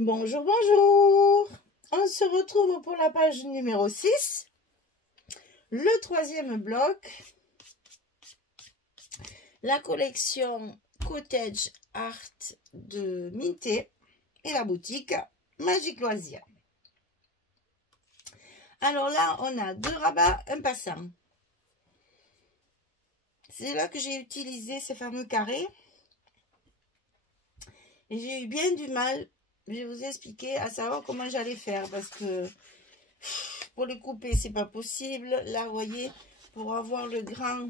Bonjour, bonjour. On se retrouve pour la page numéro 6, le troisième bloc, la collection Cottage Art de Minté et la boutique Magique Loisir. Alors là, on a 2 rabats, un passant. C'est là que j'ai utilisé ces fameux carrés. Et j'ai eu bien du mal, je vais vous expliquer, à savoir comment j'allais faire. Parce que pour les couper, c'est pas possible. Là, vous voyez, pour avoir le grand,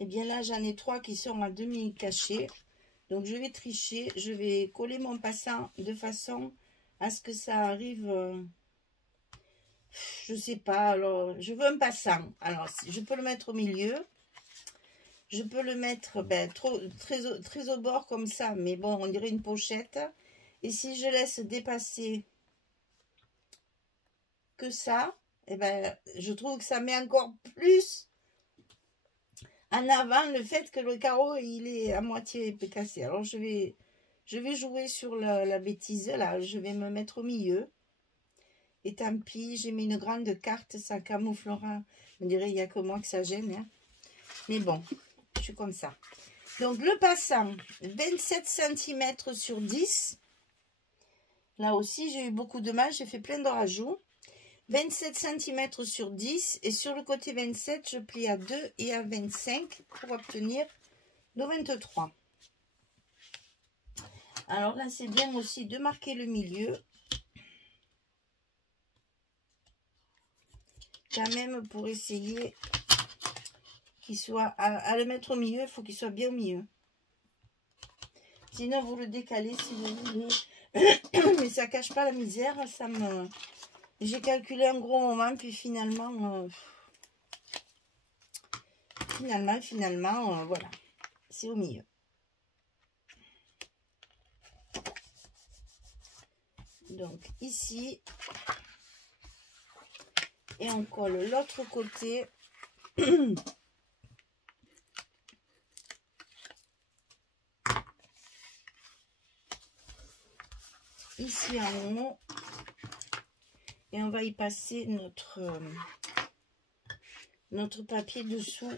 eh bien là, j'en ai 3 qui sont à demi cachés. Donc, je vais tricher. Je vais coller mon passant de façon à ce que ça arrive... je sais pas, alors, je veux un passant. Alors, je peux le mettre au milieu. Je peux le mettre très au bord comme ça, mais bon, on dirait une pochette. Et si je laisse dépasser que ça, eh ben, je trouve que ça met encore plus en avant le fait que le carreau, il est à moitié cassé. Alors, je vais jouer sur la bêtise, là. Je vais me mettre au milieu. Et tant pis, j'ai mis une grande carte, ça camouflera. On dirait il n'y a que moi que ça gêne. Hein. Mais bon, je suis comme ça. Donc, le passant, 27 cm sur 10. Là aussi, j'ai eu beaucoup de mal. J'ai fait plein de rajouts. 27 cm sur 10. Et sur le côté 27, je plie à 2 et à 25 pour obtenir le 23. Alors là, c'est bien aussi de marquer le milieu. Quand même pour essayer qu'il soit à le mettre au milieu, il faut qu'il soit bien au milieu. Sinon, vous le décalez si vous voulez. Mais ça cache pas la misère. Ça me... J'ai calculé un gros moment, puis finalement, voilà. C'est au milieu. Donc, ici. Et on colle l'autre côté. Ici en haut. Et on va y passer notre papier dessous.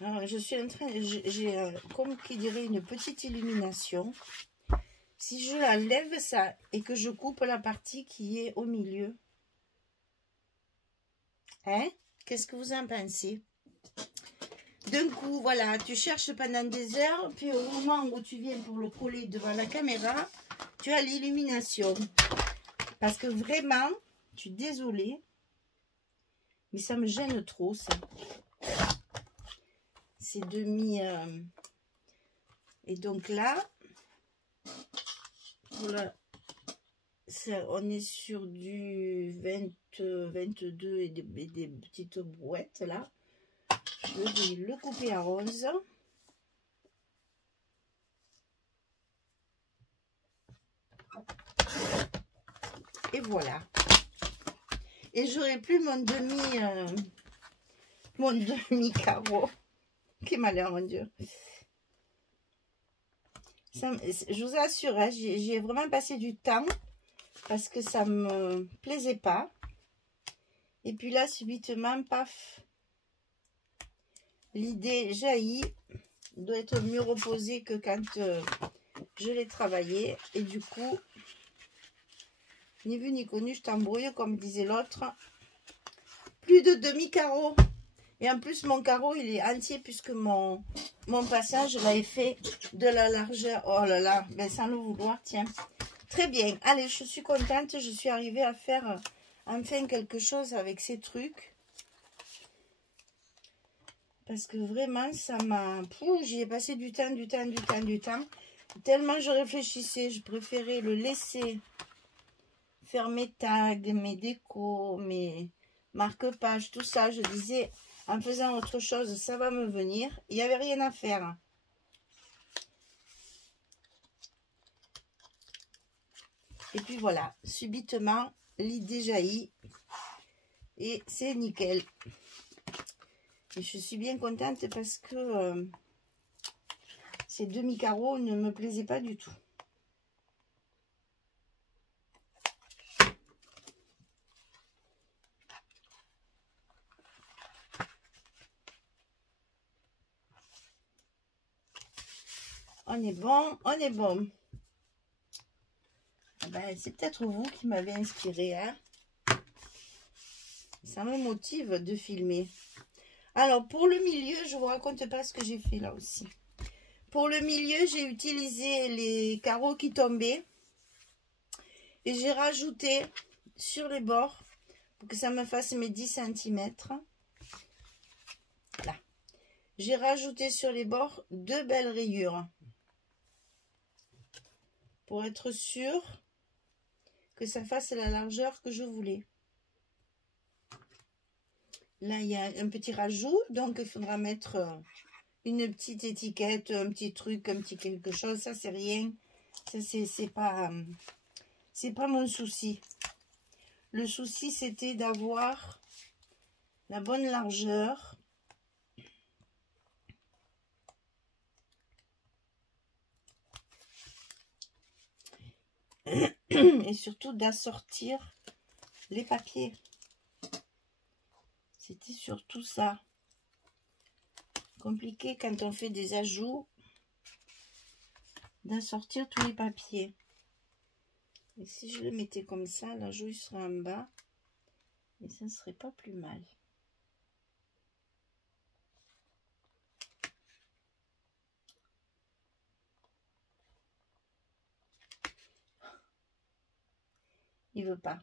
Alors, je suis en train, j'ai comme qui dirait une petite illumination. Si je la lève ça et que je coupe la partie qui est au milieu, hein, qu'est-ce que vous en pensez? D'un coup, voilà, tu cherches pendant des heures, puis au moment où tu viens pour le coller devant la caméra, tu as l'illumination. Parce que vraiment, je suis désolée, mais ça me gêne trop, ça. C'est demi... Et donc là, voilà, ça, on est sur du 20, 22 et des petites brouettes, là. Je vais le couper à rose. Et voilà. Et j'aurai plus mon demi carreau. Quel malheur, mon Dieu. Ça, je vous assure, hein, j'y ai vraiment passé du temps parce que ça me plaisait pas. Et puis là, subitement, paf, l'idée jaillit. Doit être mieux reposée que quand je l'ai travaillé. Et du coup, ni vu ni connu, je t'embrouille, comme disait l'autre. Plus de demi-carreau. Et en plus, mon carreau, il est entier puisque mon passage, je l'avais fait de la largeur. Oh là là, ben sans le vouloir, tiens. Très bien. Allez, je suis contente. Je suis arrivée à faire enfin quelque chose avec ces trucs. Parce que vraiment, ça m'a... J'y ai passé du temps. Tellement je réfléchissais, je préférais le laisser faire mes tags, mes décos, mes marque-pages, tout ça. Je disais, en faisant autre chose, ça va me venir. Il n'y avait rien à faire. Et puis voilà, subitement, l'idée jaillit. Et c'est nickel. Et je suis bien contente parce que ces demi-carreaux ne me plaisaient pas du tout. On est bon, on est bon. Ah ben, c'est peut-être vous qui m'avez inspiré, hein. Ça me motive de filmer. Alors, pour le milieu, je vous raconte pas ce que j'ai fait là aussi. Pour le milieu, j'ai utilisé les carreaux qui tombaient. Et j'ai rajouté sur les bords, pour que ça me fasse mes 10 cm. Là. J'ai rajouté sur les bords 2 belles rayures. Pour être sûr que ça fasse la largeur que je voulais. Là, il y a un petit rajout, donc il faudra mettre une petite étiquette, un petit truc, un petit quelque chose. Ça, c'est rien. Ça, c'est pas mon souci. Le souci, c'était d'avoir la bonne largeur. Et surtout d'assortir les papiers. C'était surtout ça. Compliqué quand on fait des ajouts, d'assortir tous les papiers. Et si je le mettais comme ça, l'ajout serait en bas. Et ça ne serait pas plus mal. Il veut pas.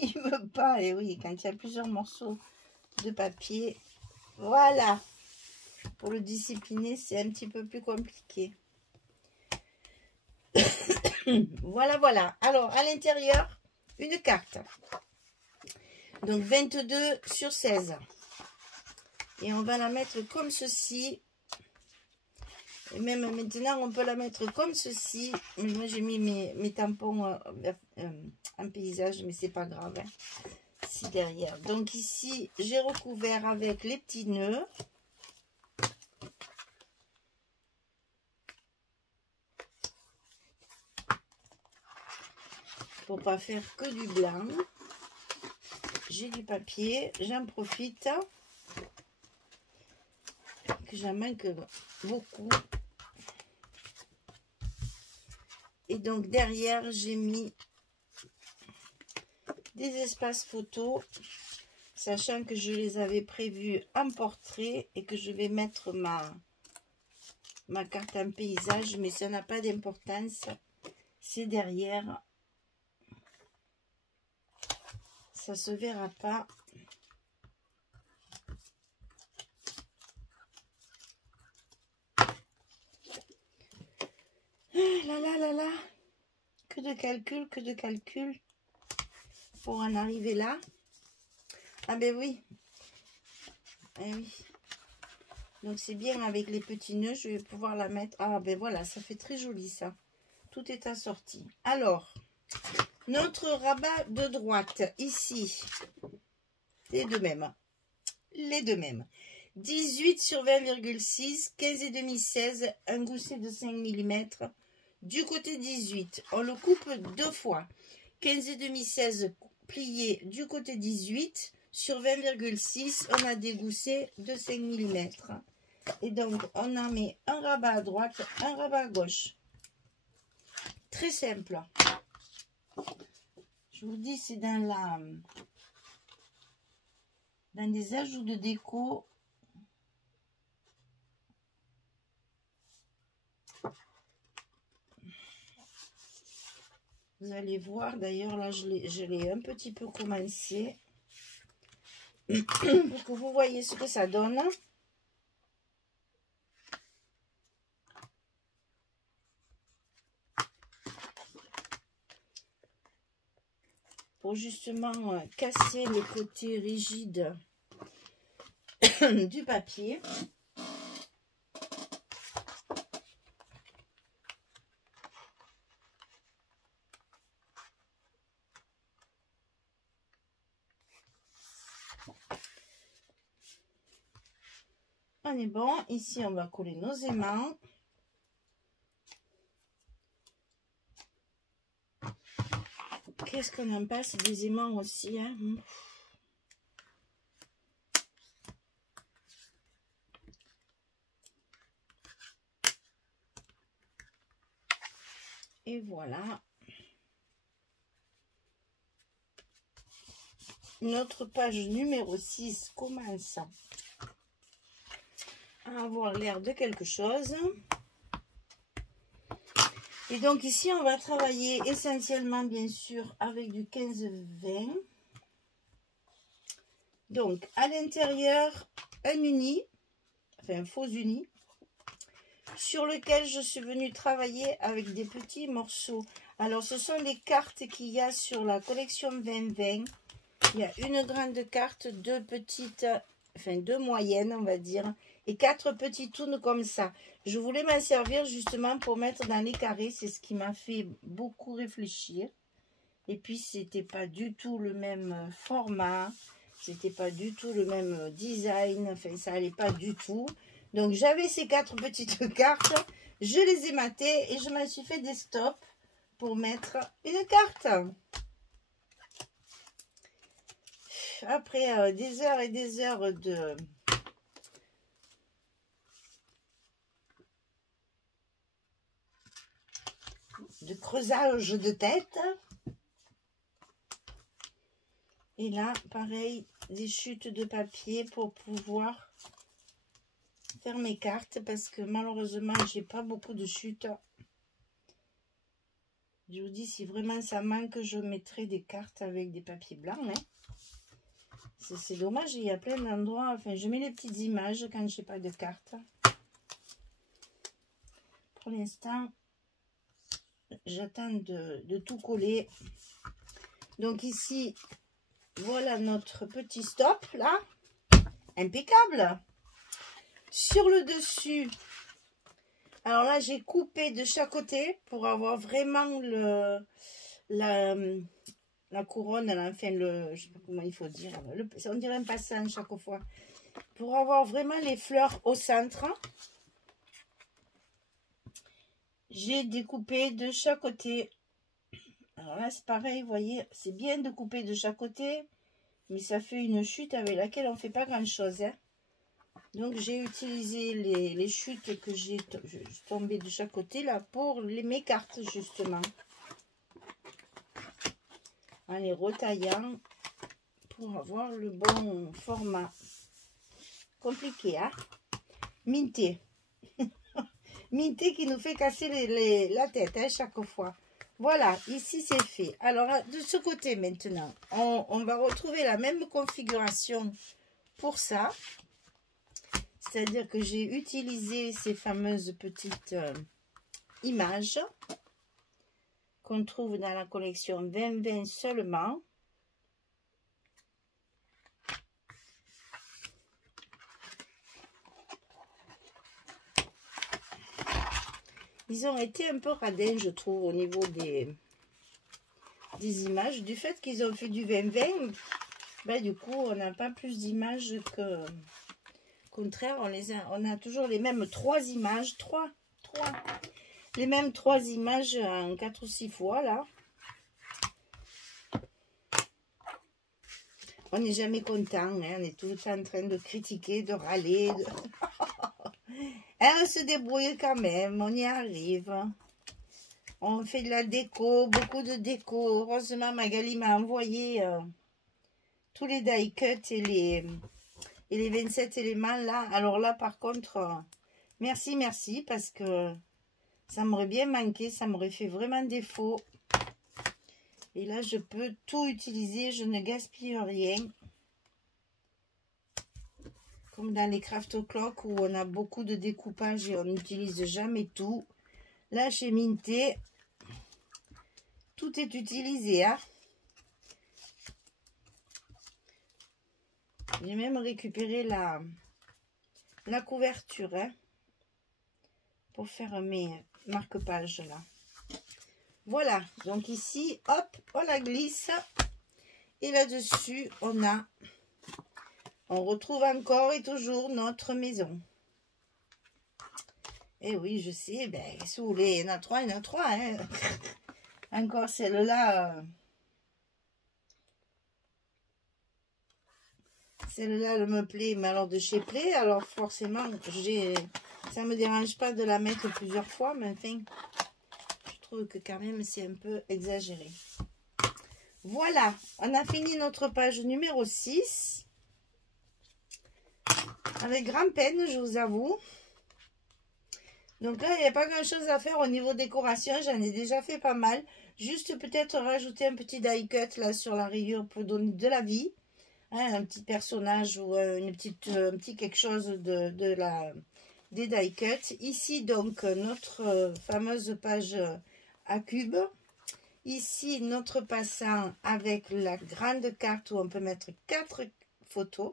Il veut pas. Et oui, quand il y a plusieurs morceaux de papier, voilà. Pour le discipliner, c'est un petit peu plus compliqué. Voilà, voilà. Alors, à l'intérieur, une carte. Donc, 22 sur 16. Et on va la mettre comme ceci. Et même maintenant, on peut la mettre comme ceci. Moi, j'ai mis mes tampons en paysage, mais c'est pas grave. Hein. Ici derrière. Donc ici, j'ai recouvert avec les petits nœuds. Pour pas faire que du blanc. J'ai du papier, j'en profite. Que j'en manque beaucoup. Et donc derrière, j'ai mis des espaces photos, sachant que je les avais prévus en portrait et que je vais mettre ma carte en paysage, mais ça n'a pas d'importance. C'est derrière. Ça se verra pas. Là, là, là, là. Que de calcul pour en arriver là. Ah ben oui. Eh oui. Donc c'est bien avec les petits nœuds, je vais pouvoir la mettre. Ah ben voilà, ça fait très joli ça. Tout est assorti. Alors, notre rabat de droite, ici, les deux mêmes. Les deux mêmes. 18 sur 20,6, 15,5, 16, un gousset de 5 mm. Du côté 18, on le coupe deux fois. 15,5, 16 plié du côté 18. Sur 20,6, on a des goussets de 5 mm. Et donc, on en met un rabat à droite, un rabat à gauche. Très simple. Je vous dis, c'est dans des ajouts de déco. Vous allez voir, d'ailleurs, là, je l'ai un petit peu commencé. Pour que vous voyez ce que ça donne. Pour justement casser le côté rigide du papier. On est bon. Ici, on va coller nos aimants. Qu'est-ce qu'on en passe des aimants aussi, hein? Et voilà. Notre page numéro 6 commence à avoir l'air de quelque chose. Et donc ici, on va travailler essentiellement, bien sûr, avec du 15-20. Donc, à l'intérieur, un uni, enfin un faux uni, sur lequel je suis venue travailler avec des petits morceaux. Alors, ce sont les cartes qu'il y a sur la collection 2020. Il y a une grande carte, deux petites, enfin deux moyennes, on va dire, et 4 petits tournes comme ça. Je voulais m'en servir justement pour mettre dans les carrés. C'est ce qui m'a fait beaucoup réfléchir. Et puis, c'était pas du tout le même format. C'était pas du tout le même design. Enfin, ça allait pas du tout. Donc, j'avais ces 4 petites cartes. Je les ai matées et je m'en suis fait des stops pour mettre une carte. Après des heures et des heures de creusage de tête. Et là, pareil, des chutes de papier pour pouvoir faire mes cartes parce que malheureusement, j'ai pas beaucoup de chutes. Je vous dis, si vraiment ça manque, je mettrai des cartes avec des papiers blancs. Hein. C'est dommage, il y a plein d'endroits. Enfin, je mets les petites images quand je n'ai pas de cartes. Pour l'instant, j'attends de tout coller. Donc ici, voilà notre petit stop là. Impeccable. Sur le dessus, alors là, j'ai coupé de chaque côté pour avoir vraiment la couronne, enfin je sais pas comment il faut dire, on dirait un passant chaque fois, pour avoir vraiment les fleurs au centre. J'ai découpé de chaque côté. Alors là c'est pareil, vous voyez, c'est bien de couper de chaque côté, mais ça fait une chute avec laquelle on fait pas grand chose, hein. Donc j'ai utilisé les chutes que j'ai tombées de chaque côté là pour mes cartes justement, en les retaillant pour avoir le bon format. Compliqué, hein. Minté. Minté qui nous fait casser la tête, hein, chaque fois. Voilà, ici c'est fait. Alors de ce côté maintenant, on va retrouver la même configuration pour ça. C'est-à-dire que j'ai utilisé ces fameuses petites images qu'on trouve dans la collection 2020 seulement. Ils ont été un peu radins, je trouve, au niveau des images. Du fait qu'ils ont fait du 2020, ben, du coup, on n'a pas plus d'images que... Au contraire, on a toujours les mêmes 3 images. 3. Les mêmes 3 images en 4 ou 6 fois, là. On n'est jamais content, hein, on est tout le temps en train de critiquer, de râler. On se débrouille quand même, on y arrive. On fait de la déco, beaucoup de déco. Heureusement, Magali m'a envoyé tous les die cuts et les 27 éléments là. Alors là, par contre, merci, parce que ça m'aurait bien manqué, ça m'aurait fait vraiment défaut. Et là, je peux tout utiliser, je ne gaspille rien. Comme dans les Craft O'Clock où on a beaucoup de découpage et on n'utilise jamais tout. Là, chez Minté, tout est utilisé. Hein. J'ai même récupéré la couverture, hein, pour faire mes marque-pages là. Voilà, donc ici, hop, on la glisse. Et là-dessus, on retrouve encore et toujours notre maison. Et oui, je sais, ben, si vous voulez, il y en a 3, il y en a 3. Hein. Encore celle-là. Celle-là, elle me plaît, mais alors de chez Play, alors forcément, ça me dérange pas de la mettre plusieurs fois, mais enfin, je trouve que quand même c'est un peu exagéré. Voilà, on a fini notre page numéro 6. Avec grande peine, je vous avoue. Donc là, il n'y a pas grand chose à faire au niveau décoration. J'en ai déjà fait pas mal. Juste peut-être rajouter un petit die cut là sur la rayure pour donner de la vie. Hein, un petit personnage ou un petit quelque chose des die cut. Ici donc notre fameuse page à cube. Ici notre passant avec la grande carte où on peut mettre 4 photos.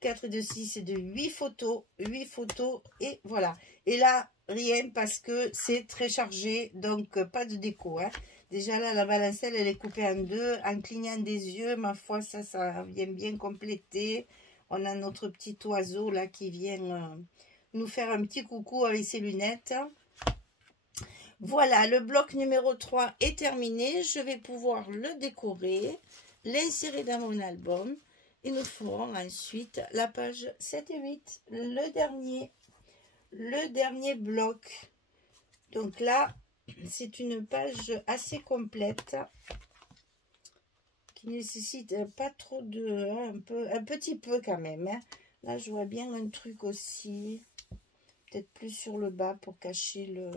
4 de 6 et de 8 photos. 8 photos et voilà. Et là, rien parce que c'est très chargé. Donc pas de déco. Hein. Déjà là, la balancelle, elle est coupée en deux. En clignant des yeux, ma foi, ça vient bien compléter. On a notre petit oiseau là qui vient nous faire un petit coucou avec ses lunettes. Voilà, le bloc numéro 3 est terminé. Je vais pouvoir le décorer, l'insérer dans mon album. Et nous ferons ensuite la page 7 et 8, le dernier bloc. Donc là, c'est une page assez complète qui nécessite pas trop de... un petit peu quand même. Hein. Là, je vois bien un truc aussi. Peut-être plus sur le bas pour cacher le...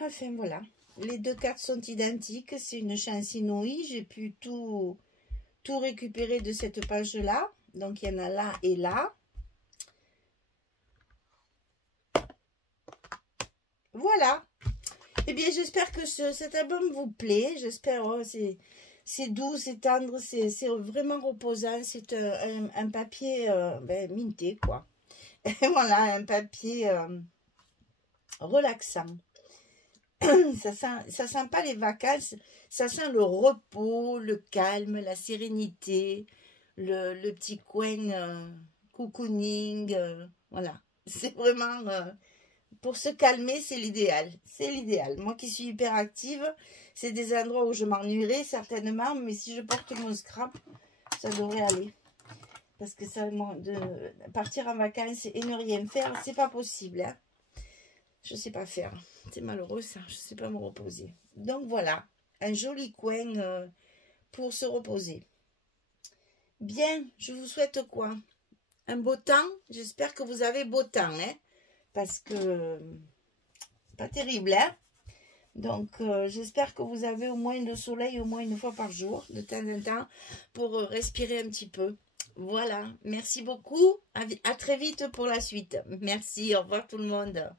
enfin, voilà. Les deux cartes sont identiques. C'est une chance inouïe. J'ai pu tout récupérer de cette page-là. Donc, il y en a là et là. Voilà. Eh bien, j'espère que cet album vous plaît. J'espère, oh, c'est doux, c'est tendre, c'est vraiment reposant. C'est un papier minté, quoi. Et voilà, un papier relaxant. Ça sent pas les vacances, ça sent le repos, le calme, la sérénité, le petit coin cocooning, voilà. C'est vraiment, pour se calmer, c'est l'idéal. C'est l'idéal. Moi qui suis hyper active, c'est des endroits où je m'ennuierai certainement, mais si je porte mon scrap, ça devrait aller. Parce que ça, de partir en vacances et ne rien faire, c'est pas possible, hein. Je sais pas faire. C'est malheureux ça. Je sais pas me reposer. Donc voilà. Un joli coin pour se reposer. Bien. Je vous souhaite quoi? Un beau temps. J'espère que vous avez beau temps. Hein, parce que pas terrible. Hein. Donc j'espère que vous avez au moins le soleil au moins une fois par jour. De temps en temps. Pour respirer un petit peu. Voilà. Merci beaucoup. À très vite pour la suite. Merci. Au revoir tout le monde.